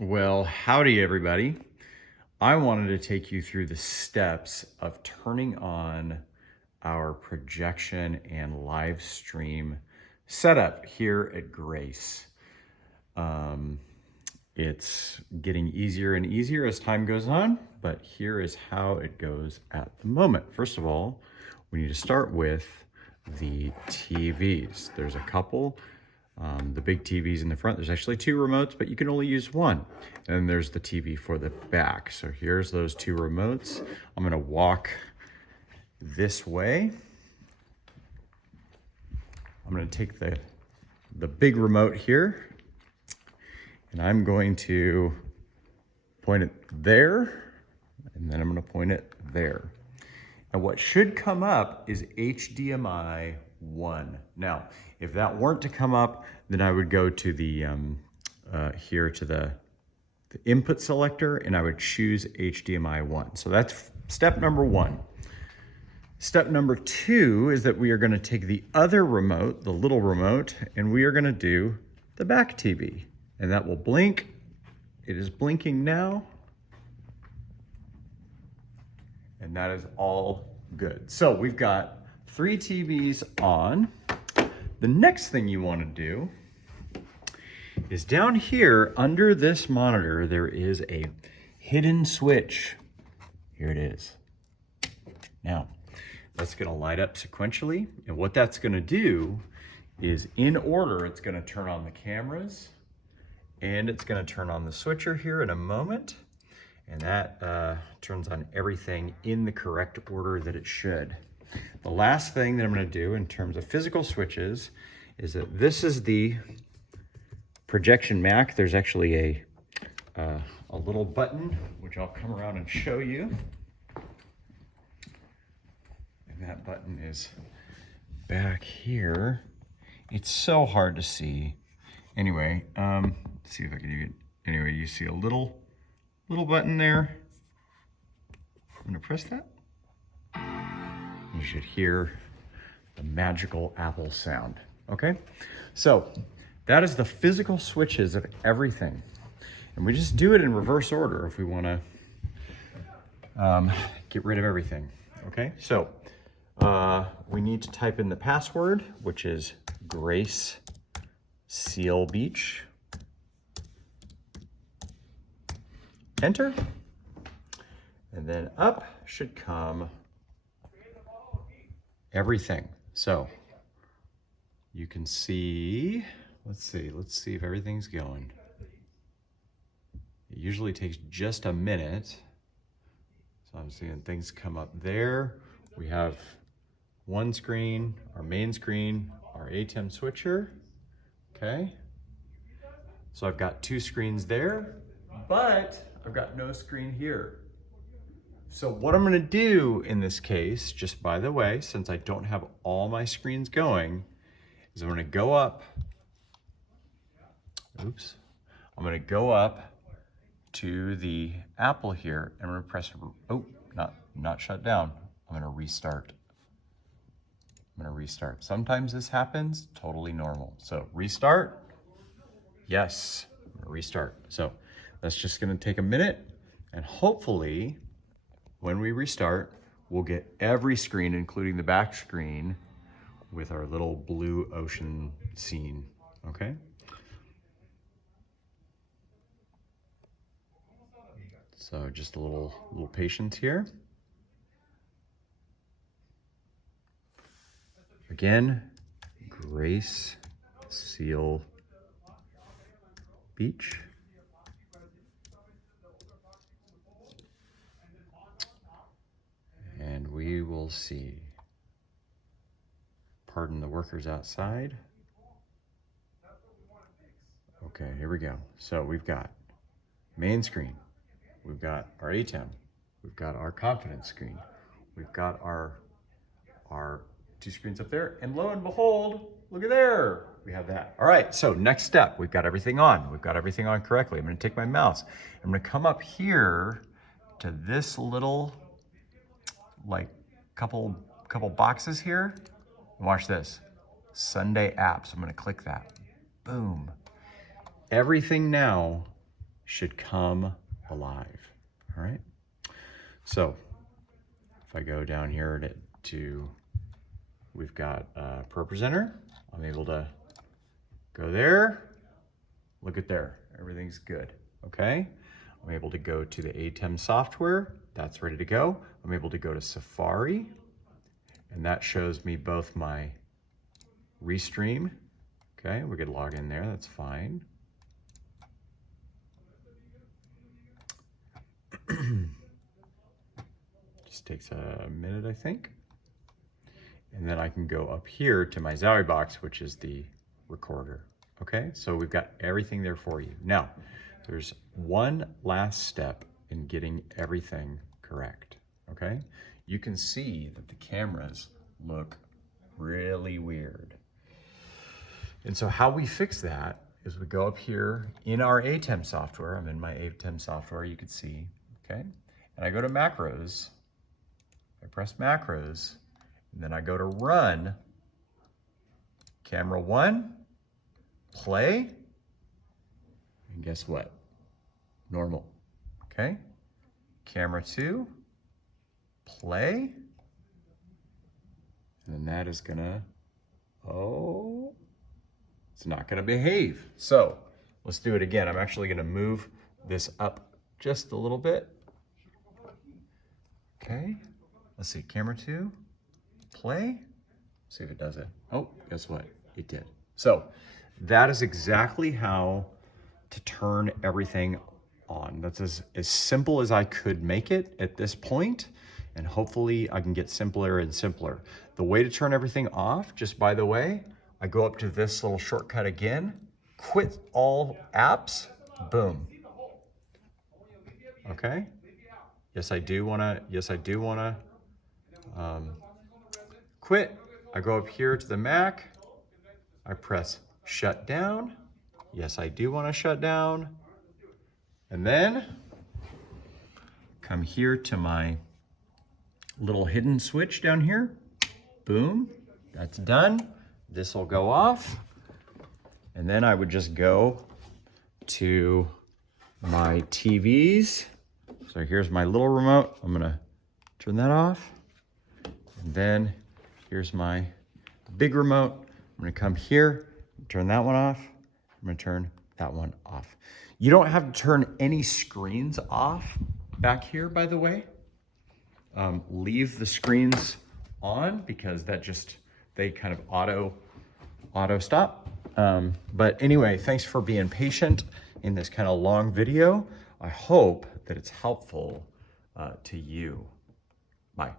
Well, howdy everybody. I wanted to take you through the steps of turning on our projection and live stream setup here at Grace. It's getting easier and easier as time goes on, but here is how it goes at the moment. First of all, we need to start with the TVs. There's a couple. The big TVs in the front, there's actually two remotes, but you can only use one. And then there's the TV for the back. So here's those two remotes. I'm gonna walk this way. I'm gonna take the big remote here, and I'm going to point it there, and then I'm gonna point it there. And what should come up is HDMI 1. Now, if that weren't to come up, then I would go to the here to the input selector, and I would choose HDMI 1. So that's step number 1. Step number 2 is that we are going to take the other remote, the little remote, and we are going to do the back TV, and that will blink. It is blinking now. And that is all good. So we've got 3 TVs on. The next thing you want to do is down here under this monitor, there is a hidden switch. Here it is. Now, that's going to light up sequentially. And what that's going to do is, in order, it's going to turn on the cameras and it's going to turn on the switcher here in a moment. And that turns on everything in the correct order that it should. The last thing that I'm going to do in terms of physical switches is that this is the projection Mac. There's actually a little button, which I'll come around and show you. And that button is back here. It's so hard to see. Anyway, let's see if I can do it. Anyway, you see a little button there. I'm gonna press that. You should hear the magical Apple sound, okay? So that is the physical switches of everything. And we just do it in reverse order if we wanna get rid of everything, okay? So we need to type in the password, which is Grace Seal Beach. Enter. And then up should come everything. So you can see, let's see if everything's going. It usually takes just a minute. So I'm seeing things come up there. We have one screen, our main screen, our ATEM switcher, okay? So I've got 2 screens there, but I've got no screen here. So what I'm gonna do in this case, just by the way, since I don't have all my screens going, is I'm gonna go up, oops, I'm gonna go up to the Apple here, and I'm gonna press, oh, not shut down. I'm gonna restart. Sometimes this happens, totally normal. So restart, yes, I'm gonna restart. So that's just gonna take a minute, and hopefully when we restart, we'll get every screen, including the back screen, with our little blue ocean scene, okay? So just a little patience here. Again, Grace Seal Beach. And we will see. Pardon the workers outside. Okay, here we go. So we've got main screen. We've got our ATEM. We've got our confidence screen. We've got our 2 screens up there. And lo and behold, look at there. We have that. All right, so next step. We've got everything on. We've got everything on correctly. I'm gonna take my mouse. I'm gonna come up here to this little, like, couple boxes here. Watch this. Sunday apps. I'm gonna click that. Boom. Everything now should come alive. All right. So if I go down here to we've got ProPresenter. I'm able to go there. Look at there. Everything's good. Okay. I'm able to go to the ATEM software. That's ready to go. I'm able to go to Safari, and that shows me both my Restream. Okay, we could log in there. That's fine. Just takes a minute, I think. And then I can go up here to my Zowie box, which is the recorder. Okay, so we've got everything there for you. Now, there's one last step in getting everything correct. Okay, you can see that the cameras look really weird. And so how we fix that is we go up here in our ATEM software. I'm in my ATEM software, you can see, okay? And I go to macros, I press macros, and then I go to run, camera 1, play, and guess what? Normal, okay? Camera 2, play, and then that is gonna, it's not gonna behave. So let's do it again. I'm actually gonna move this up just a little bit. Okay, let's see, camera 2, play. See if it does it. Oh, guess what? It did. So that is exactly how to turn everything on. That's as simple as I could make it at this point, and hopefully I can get simpler and simpler. The way to turn everything off, just by the way, I go up to this little shortcut again, quit all apps, boom. Okay. Yes, I do wanna quit. I go up here to the Mac, I press shut down. Yes, I do wanna shut down. And then come here to my little hidden switch down here. Boom, that's done. This will go off. And then I would just go to my TVs. So here's my little remote. I'm gonna turn that off. And then here's my big remote. I'm gonna come here, turn that one off. I'm gonna turn that one off. You don't have to turn any screens off back here, by the way. Leave the screens on because they kind of auto stop. But anyway, thanks for being patient in this kind of long video. I hope that it's helpful to you. Bye.